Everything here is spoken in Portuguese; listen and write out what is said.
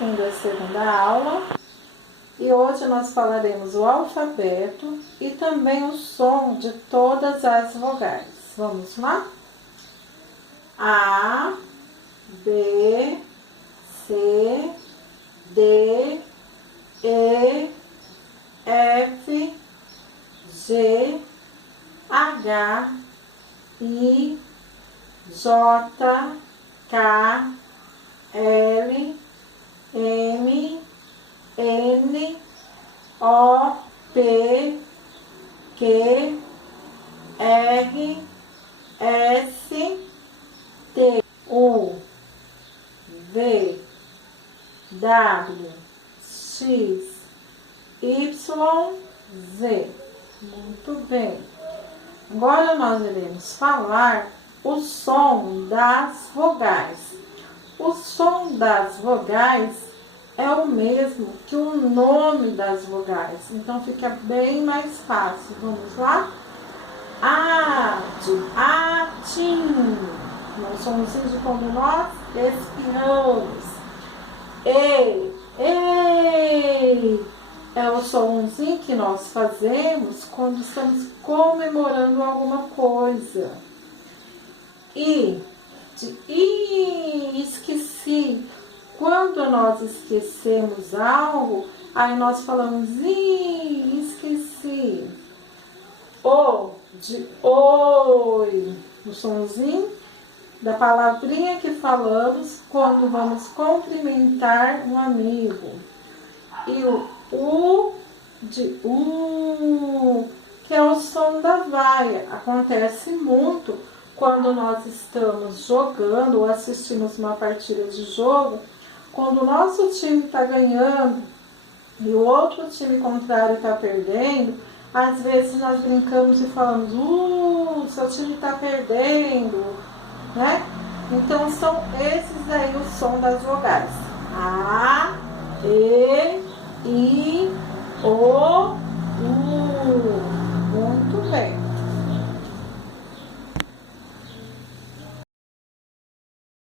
bem-vindo à segunda aula. E hoje nós falaremos o alfabeto e também o som de todas as vogais. Vamos lá? A, B, C, D, E, F, G, H, I, J, K, L, M, N, O, P, Q, R, S, T, U, V, W, X, Y, Z. Muito bem. Agora nós iremos falar o som das vogais. O som das vogais é o mesmo que o nome das vogais, então fica bem mais fácil. Vamos lá? A de atim, é o somzinho de quando nós respiramos. Ei, é o somzinho que nós fazemos quando estamos comemorando alguma coisa. I de esqueci. Quando nós esquecemos algo, aí nós falamos esqueci. O de oi, o somzinho da palavrinha que falamos quando vamos cumprimentar um amigo. E o U de que é o som da vaia. Acontece muito quando nós estamos jogando ou assistimos uma partida de jogo. Quando o nosso time está ganhando e o outro time contrário está perdendo, às vezes nós brincamos e falamos, seu time está perdendo, né? Então são esses aí o som das vogais. A, E, I, O, U. Muito bem.